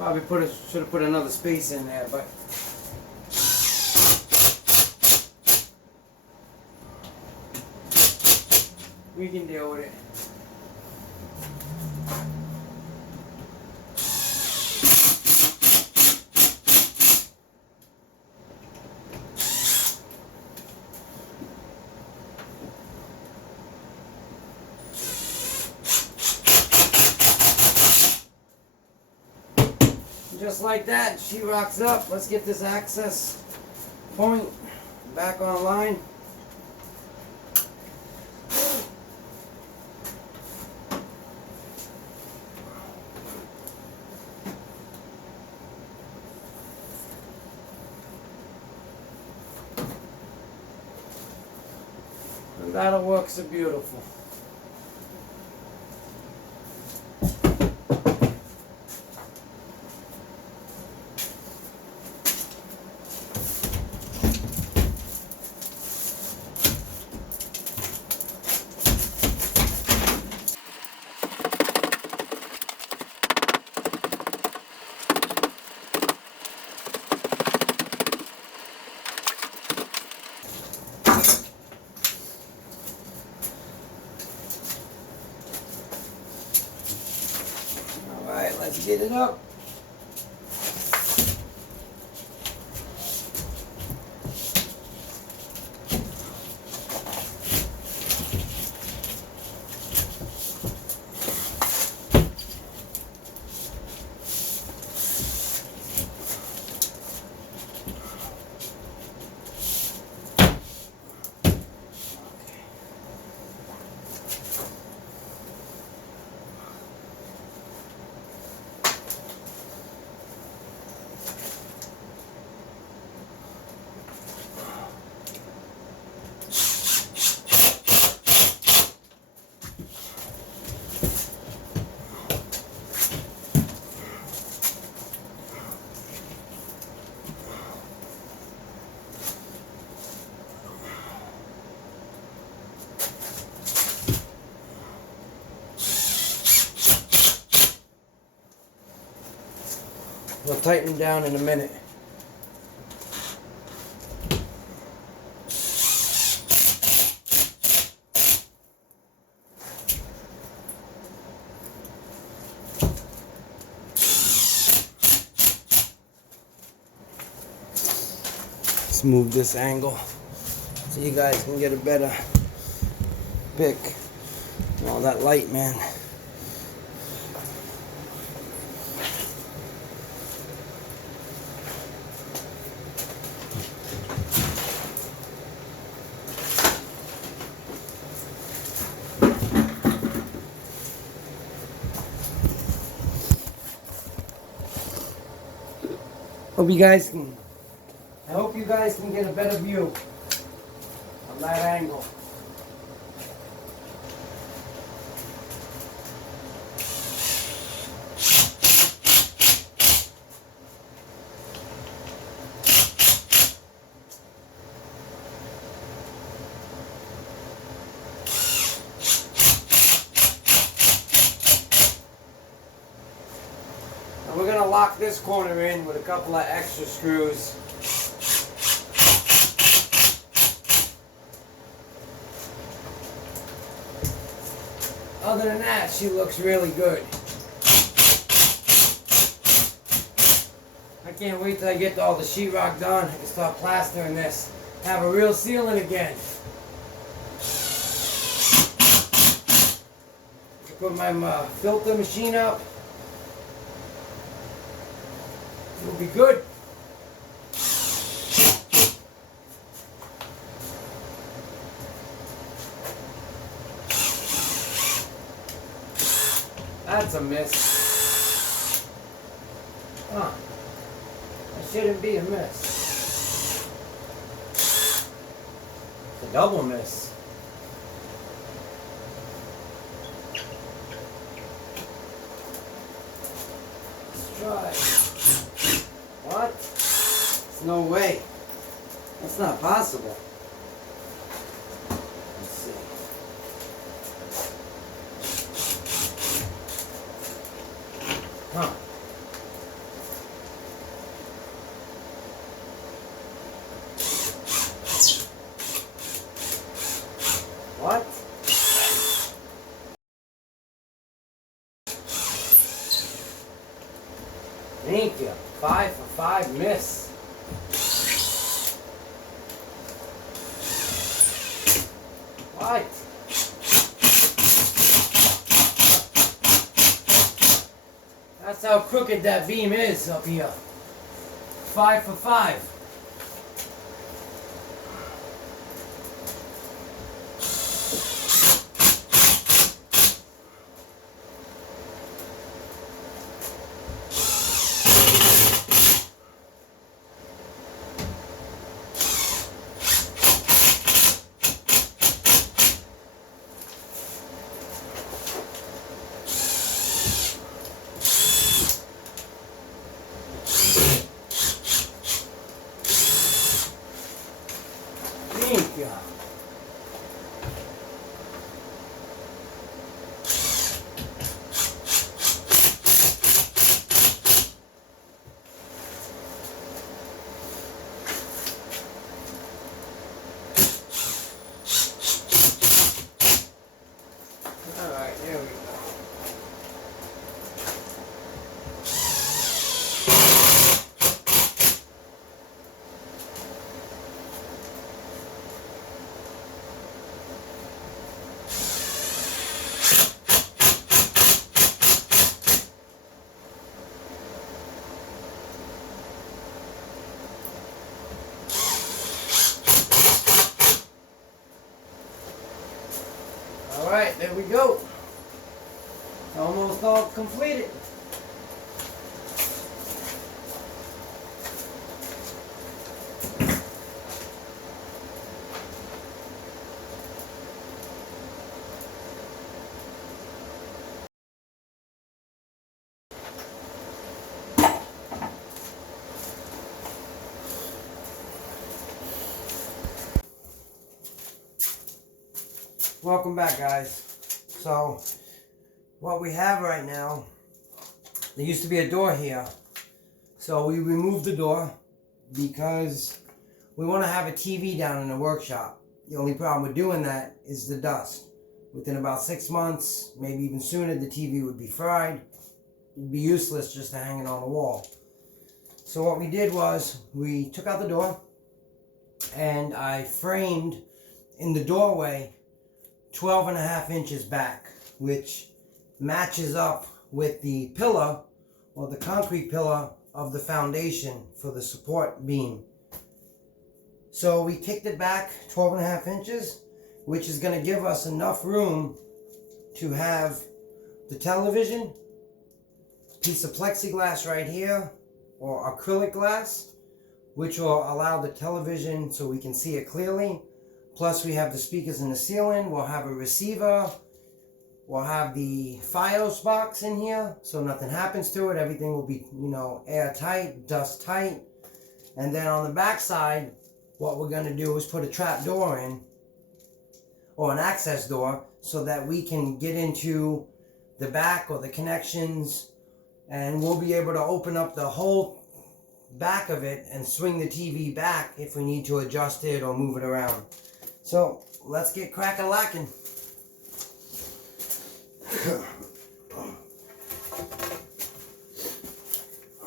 Probably should have put another space in there, but we can deal with it. Just like that, Sheetrock's up. Let's get this access point back online. And that'll work so beautiful. Let's get it up. We'll tighten them down in a minute. Let's move this angle so you guys can get a better pick. All that light, man. I hope you guys can get a better view from that angle. And we're going to lock this corner in with a couple of extra screws. Other than that, she looks really good. I can't wait till I get all the sheetrock done. I can start plastering this. Have a real ceiling again. Put my filter machine up. It'll be good. That's a miss. Huh. That shouldn't be a miss. It's a double miss. Let's try. What? There's no way. That's not possible. Let's see. Huh. What? Thank you. 5 for 5 miss. What? That's how crooked that beam is up here. 5 for 5. Thank you. All right, there we go. All right, there we go. Almost all completed. Welcome back, guys. So what we have right now, there used to be a door here, so we removed the door because we want to have a TV down in the workshop. The only problem with doing that is the dust. Within about 6 months, maybe even sooner, the TV would be fried. It'd be useless just to hang it on the wall. So what we did was we took out the door and I framed in the doorway 12.5 inches back, which matches up with the pillar or the concrete pillar of the foundation for the support beam. So we kicked it back 12.5 inches, which is going to give us enough room to have the television, piece of plexiglass right here, or acrylic glass, which will allow the television so we can see it clearly. Plus we have the speakers in the ceiling, we'll have a receiver, we'll have the FiOS box in here so nothing happens to it. Everything will be, airtight, dust tight. And then on the back side, what we're going to do is put a trap door in, or an access door, so that we can get into the back or the connections, and we'll be able to open up the whole back of it and swing the TV back if we need to adjust it or move it around. So let's get crack-a-lacking.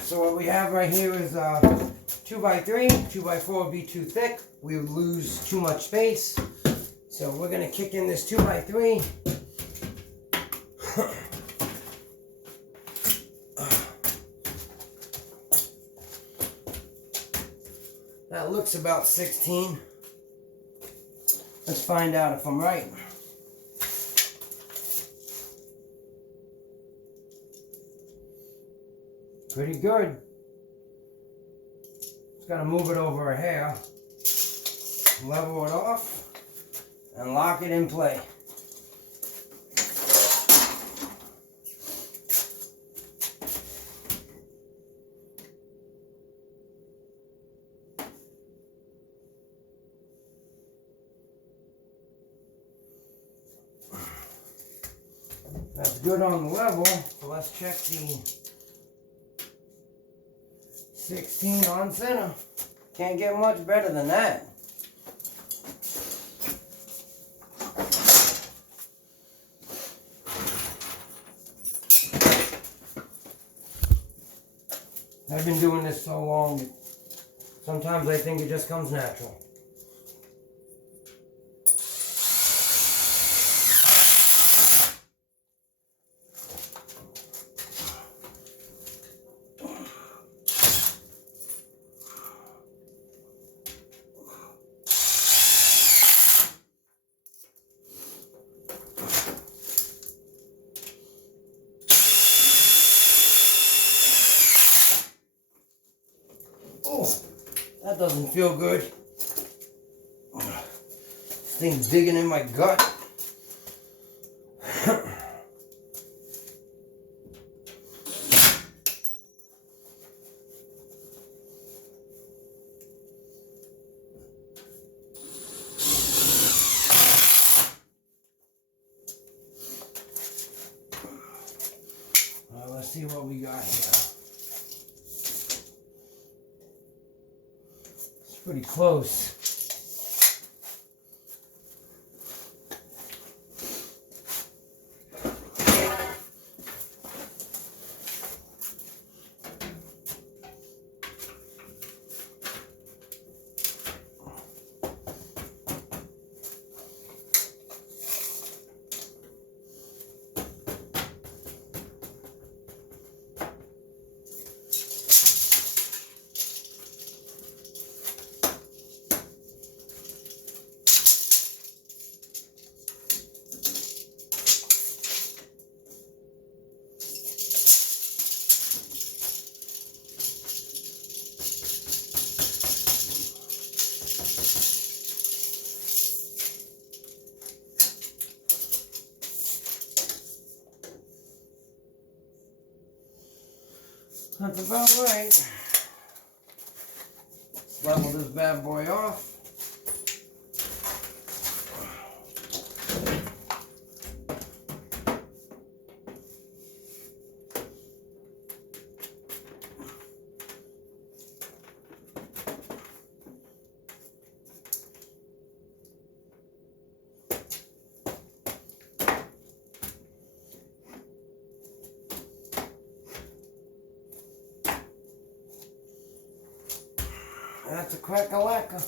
So what we have right here is 2x3. 2x4 would be too thick. We would lose too much space. So we're going to kick in this 2x3. That looks about 16. Let's find out if I'm right. Pretty good. Just gotta move it over a hair, level it off, and lock it in play. That's good on the level, so let's check the 16 on center. Can't get much better than that. I've been doing this so long that sometimes I think it just comes natural. Oh, that doesn't feel good. This thing's digging in my gut. Let's see what we got here. It's pretty close. That's about right. Let's level this bad boy off. That's a crack-a-lacka.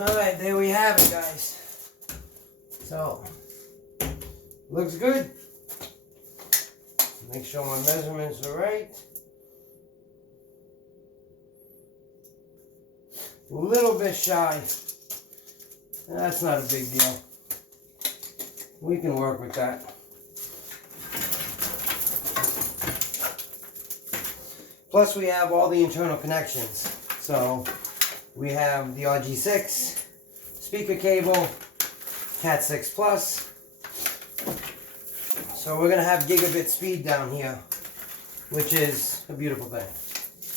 Alright, there we have it, guys. So, looks good. Make sure my measurements are right. A little bit shy. That's not a big deal. We can work with that. Plus we have all the internal connections. So we have the RG6 speaker cable, Cat 6 Plus. So we're going to have gigabit speed down here, which is a beautiful thing.